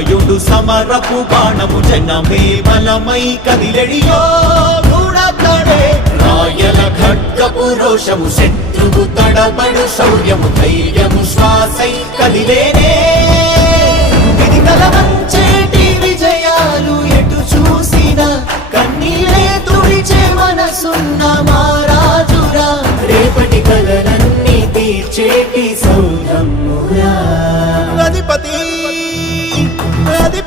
శంఖారావము సమరపు బాణము జనమే బలమై కదిలెడియో గూఢతడే రాయల ఖడ్గపు రోషము శత్రువు తడబడు శౌర్యము ధైర్యము శ్వాసై కదిలేనే. ఇది కలవంచేటి విజయాలు ఎటు చూసిన కన్నీరే తుడిచే మనసున్న మారాజురా రేపటి కలలన్నీ తీర్చేటి సౌ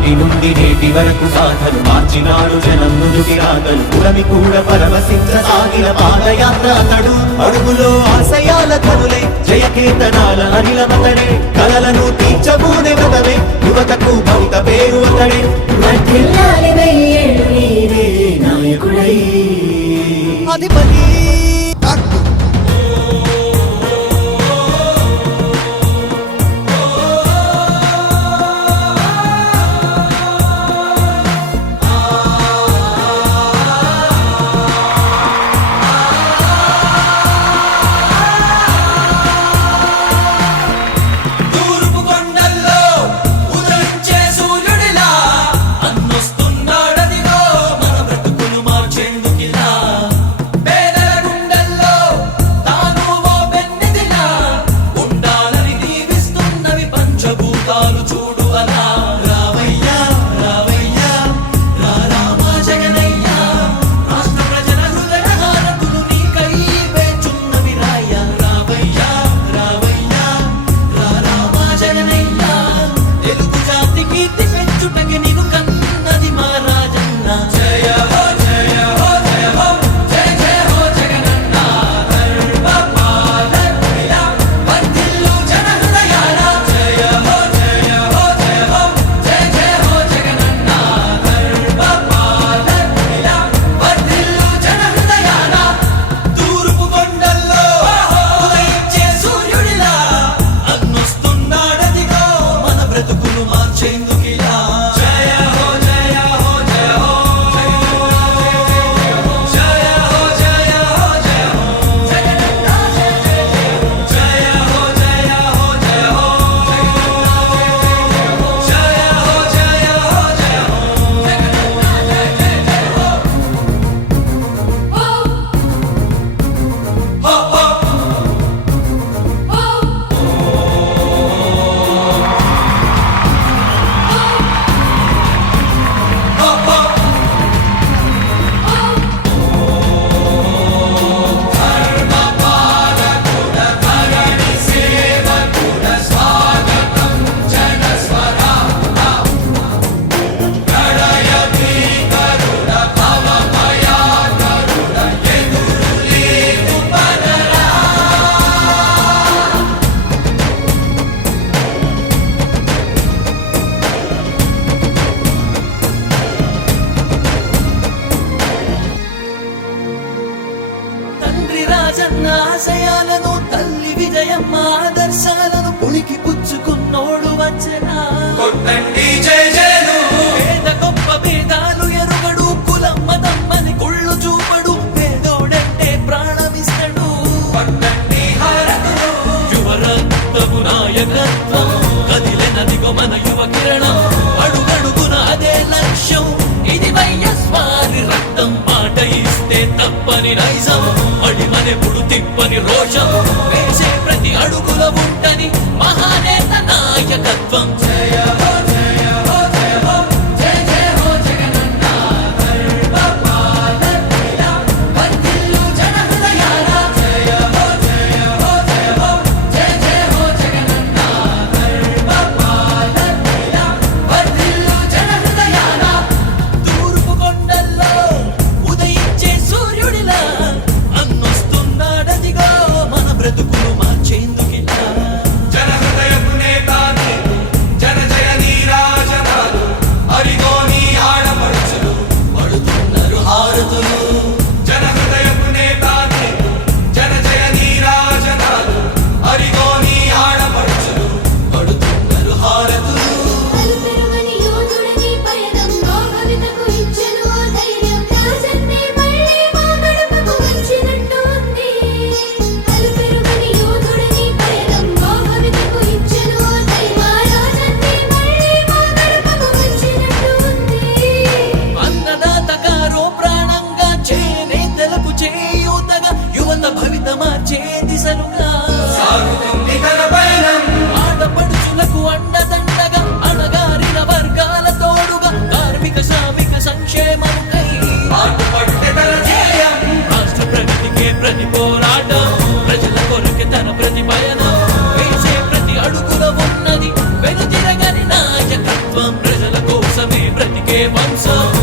నాటి నుండి నేటి వరకు సాధలు మార్చినాడు జనం నుదుటి రాగలు పురమి కూడా పరవశించ సాగిన పాదయాత్ర అతడు. అడుగులో ఆశయాల కనులే జయకేతనాల అనిలమతడే కలలను తీర్చబూనే వ్రతమే యువతకు భవిత పేరు అతడే. నాయకుడై. అధిపతి ఆశయాలను తల్లి విజయమ్మ ఆదర్శాలను పులికి పుచ్చుకున్నోడు వచ్చనా జయ జయలు. పేద గొప్ప భేదాలు ఎరుగడు కులం మతమ్మని కుళ్ళు చూపడు పేదోడంటే ప్రాణమిస్తడు. యువరక్తము నాయకత్వం కదిలెనదిగో మన యువ కిరణం అడుగడుగున అదే లక్ష్యం. ఇది వైఎస్వారి రక్తం మాట ఇస్తే తప్పని నైజం. ప్రభుత్వం ప్రజల కోసమే బ్రతికే వంశం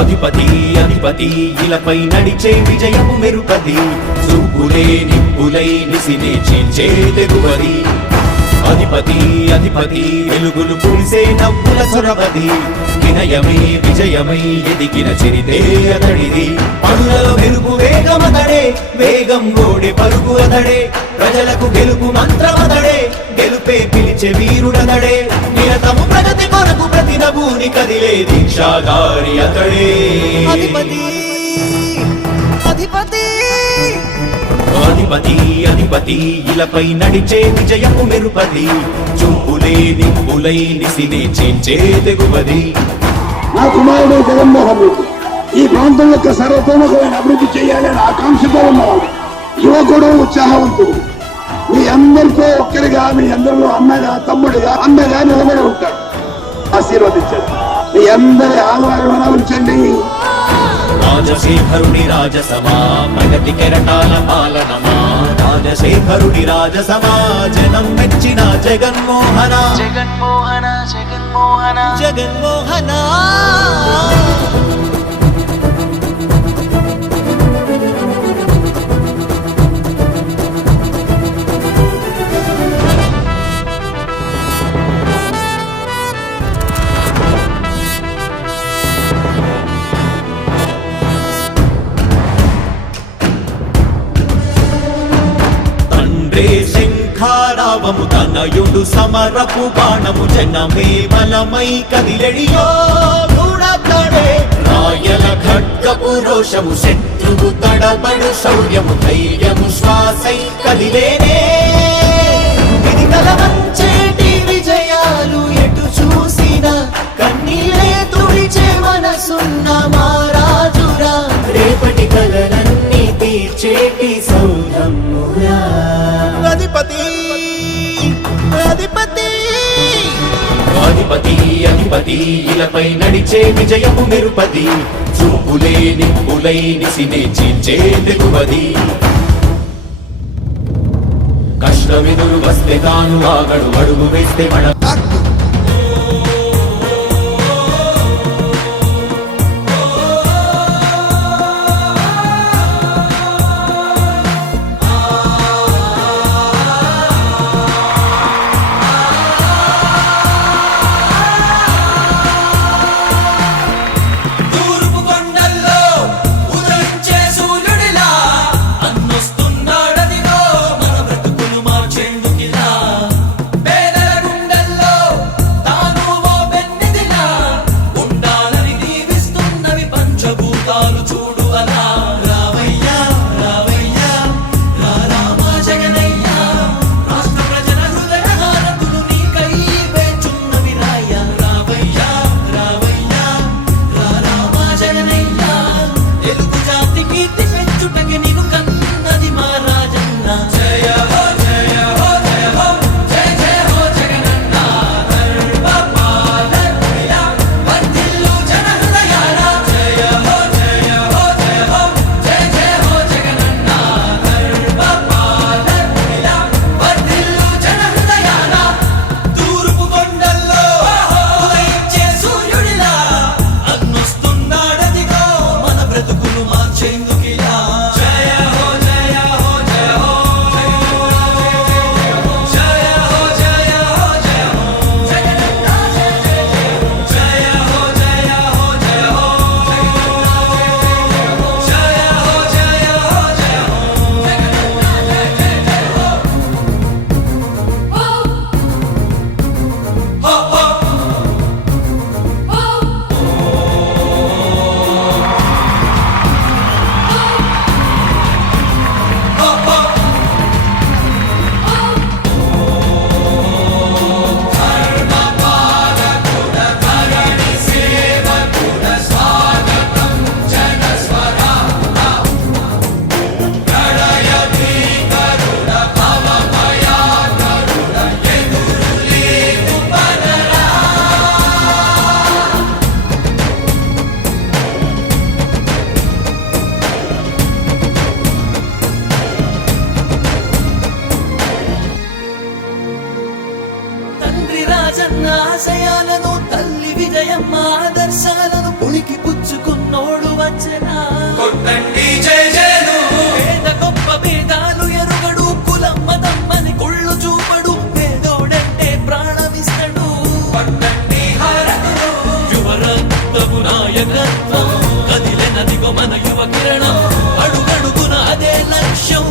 అధిపతి అధిపతి ఇలపై నడిచే విజయము మెరుపది చూపులే నిప్పులై నిసినే చీల్చే తెగువది. అధిపతి అధిపతి వెలుగులు పులిసే నవ్వుల చొరవది. వినయమే విజయమై ఎదిగిన చిరితే అతడిది. పనులలో మెరుపు వేగమతడే వేగం గోడే పరుగు అతడే. ప్రజలకు గెలుపు మంత్రమతడే గెలుపే పిలిచే వీరుడతడే. నిరతము ప్రతి నభూని కదిలే దీక్షాగారి అతడే. అధిపతి అధిపతి. అధిపతి అధిపతి ఇలపై నడిచే విజయము మెరుపది చూపులే నిప్పులై నిసినే చేంచే తెగువది. నా కుమారుడు జగన్మోహన్ రెడ్డి ఈ ప్రాంతం యొక్క సర్వతోముఖమైన అభివృద్ధి చేయాలని ఆకాంక్షతో ఉన్నవాడు. యువకుడు ఉత్సాహవంతుడు. మీ అందరితో ఒక్కరిగా మీ అందరిలో అన్నగా తమ్ముడిగా అన్నగా నిలబడి ఉంటాడు. ఆశీర్వదించండి. మీ అందరి ఆహ్వానం ఉంచండి. రాజశేఖరుడి రాజసమా ప్రగతి కెరటాల పాలనమా? రాజశేఖరుడి రాజసమా జనం మెచ్చిన జగన్మోహన? జగన్మోహన జగన్మోహన? జగన్మోహన? తండ్రే శంఖారావము తనయుడు సమరపు బాణము జనమే బలమై కదిలెడియో గూడతడే రాయల ఖడ్గపు రోషము శత్రువు తడబడు శౌర్యము ధైర్యము శ్వాసై కదిలేనే. ఇది కలవంచేటి విజయాలు ఎటు చూసినా కన్నీలే తుడిచే మనసున్న మారాజురా ఇలపై నడిచే విజయము నిరుపది. చూపులే నిప్పులై నిసినే చీల్చే కష్టమెదురు వస్తే తాను ఆగడు అడుగు వేస్తే మన తండ్రి రాజన్న ఆశయాలను తల్లి విజయమ్మ ఆదర్శాలను పుణికి పుచ్చుకున్నోడు వచ్చనా? జయ జయ